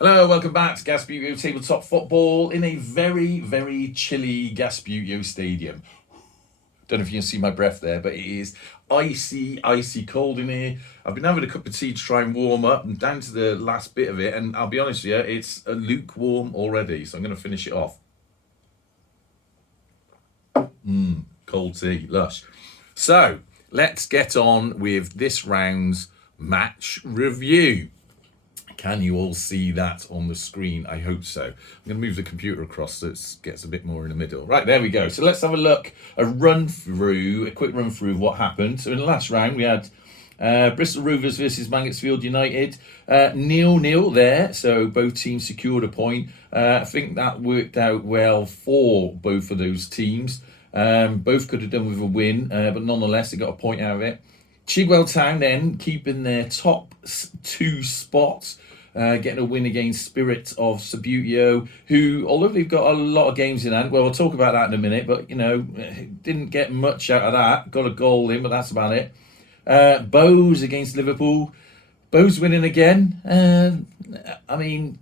Hello, welcome back to Gasbbuteo Tabletop Football in a very, very chilly Gasbbuteo Stadium. Don't know if you can see my breath there, but it is icy, icy cold in here. I've been having a cup of tea to try and warm up and down to the last bit of it, and I'll be honest with you, it's lukewarm already, so I'm going to finish it off. Cold tea, lush. So, let's get on with this round's match review. Can you all see that on the screen? I hope so. I'm going to move the computer across so it gets a bit more in the middle. Right, there we go. So let's have a look, a quick run through of what happened. So in the last round, we had Bristol Rovers versus Mansfield United. 0-0 there, so both teams secured a point. I think that worked out well for both of those teams. Both could have done with a win, but nonetheless, they got a point out of it. Chigwell Town then keeping their top two spots, getting a win against Spirit of Sabuteo, who, although they've got a lot of games in hand, well, we'll talk about that in a minute, but, you know, didn't get much out of that. Got a goal in, but that's about it. Bows against Liverpool. Bows winning again. I mean,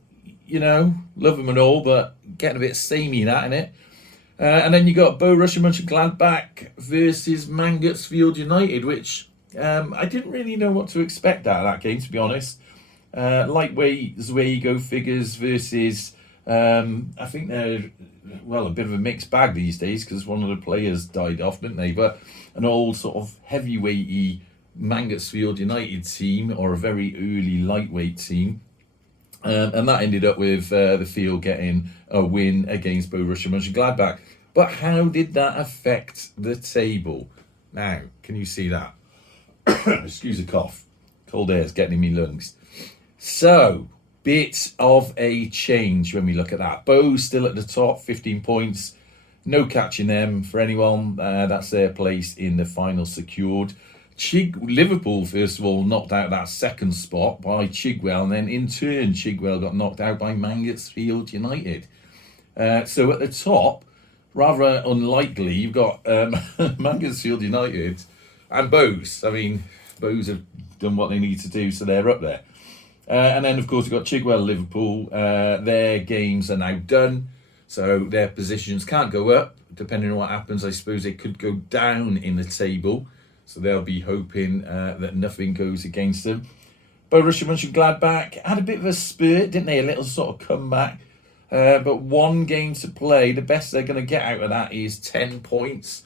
you know, love them and all, but getting a bit samey that, innit? And then you got Borussia Mönchengladbach versus Mansfield United, which I didn't really know what to expect out of that game, to be honest. Lightweight Zuego figures versus, I think they're, well, a bit of a mixed bag these days because one of the players died off, didn't they? But an old sort of heavyweighty Mansfield United team, or a very early lightweight team. And that ended up with the field getting a win against Borussia Mönchengladbach. But how did that affect the table? Now, can you see that? Excuse the cough. Cold air is getting in my lungs. So, bit of a change when we look at that. Bows still at the top, 15 points. No catching them for anyone. That's their place in the final secured. Liverpool, first of all, knocked out that second spot by Chigwell, and then in turn, Chigwell got knocked out by Mansfield United. So at the top, rather unlikely, you've got Mansfield United and Bows. I mean, Bows have done what they need to do, so they're up there. And then, of course, you've got Chigwell, Liverpool. Their games are now done, so their positions can't go up. Depending on what happens, I suppose they could go down in the table. So they'll be hoping that nothing goes against them. Borussia Mönchengladbach had a bit of a spurt, didn't they? A little sort of comeback. But one game to play. The best they're going to get out of that is 10 points.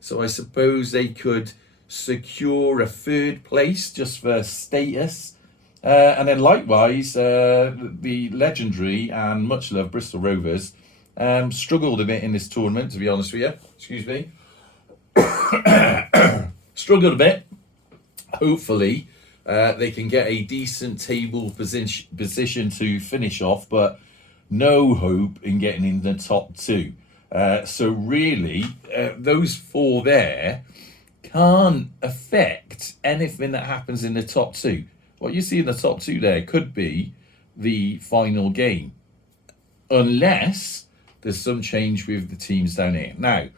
So I suppose they could secure a third place just for status. And then likewise, the legendary and much loved Bristol Rovers struggled a bit in this tournament, to be honest with you. Excuse me. Struggled a bit. Hopefully, they can get a decent table position to finish off, but no hope in getting in the top two. So really, those four there can't affect anything that happens in the top two. What you see in the top two there could be the final game, unless there's some change with the teams down here. Now,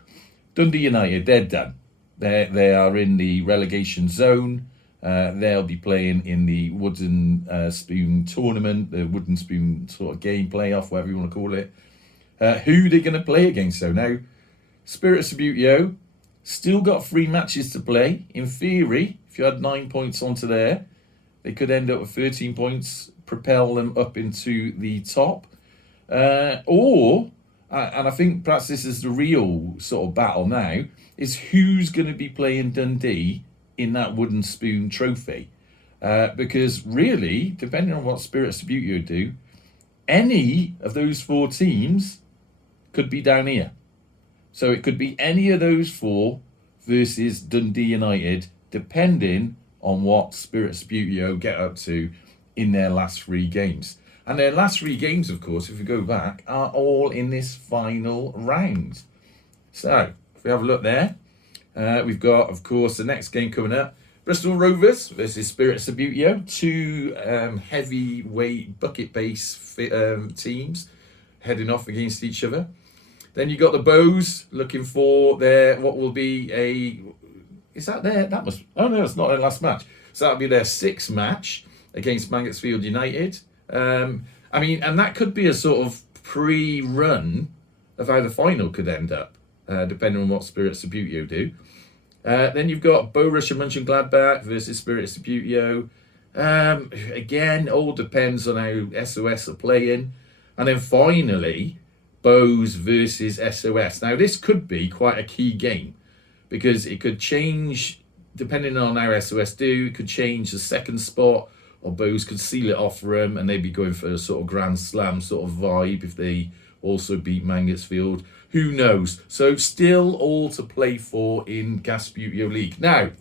Dundee United, they're done. They are in the relegation zone. They'll be playing in the Wooden Spoon tournament, the Wooden Spoon sort of game playoff, whatever you want to call it. Who they're going to play against, though? Now, Spirit of Sabuteo still got 3 matches to play. In theory, if you had 9 points onto there, they could end up with 13 points, propel them up into the top. And I think perhaps this is the real sort of battle now, is who's going to be playing Dundee in that Wooden Spoon trophy. Because really, depending on what Spirit of Sabuteo do, any of those 4 teams could be down here. So it could be any of those 4 versus Dundee United, depending on what Spirit of Sabuteo get up to in their last 3 games. And their last 3 games, of course, if we go back, are all in this final round. So, if we have a look there, we've got, of course, the next game coming up. Bristol Rovers versus Spirit of Sabuteo. 2 heavyweight bucket base teams heading off against each other. Then you got the Bows looking for their, what will be a, is that their, that must, oh no, it's not their last match. So that'll be their 6th match against Mansfield United. I mean, and that could be a sort of pre-run of how the final could end up, depending on what Spirit Sabuteo do. Then you've got Borussia Mönchengladbach versus Spirit Sabuteo. Again, all depends on how SOS are playing. And then finally, Bows versus SOS. Now, this could be quite a key game because it could change, depending on how SOS do, it could change the second spot, or Bows could seal it off for them and they'd be going for a sort of Grand Slam sort of vibe if they also beat Mangotsfield. Who knows? So still all to play for in Gasbbuteo League. Now,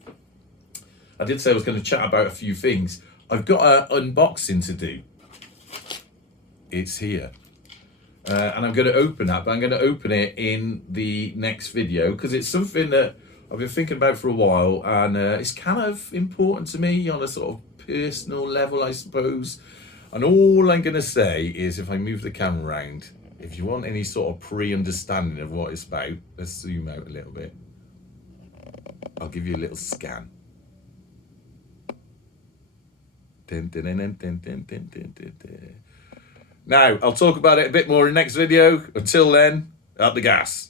I did say I was going to chat about a few things. I've got an unboxing to do. It's here. And I'm going to open that, but I'm going to open it in the next video because it's something that I've been thinking about for a while, and it's kind of important to me on a sort of personal level, I suppose. And all I'm going to say is, if I move the camera around, if you want any sort of pre-understanding of what it's about, let's zoom out a little bit. I'll give you a little scan. Now, I'll talk about it a bit more in the next video. Until then, up the gas.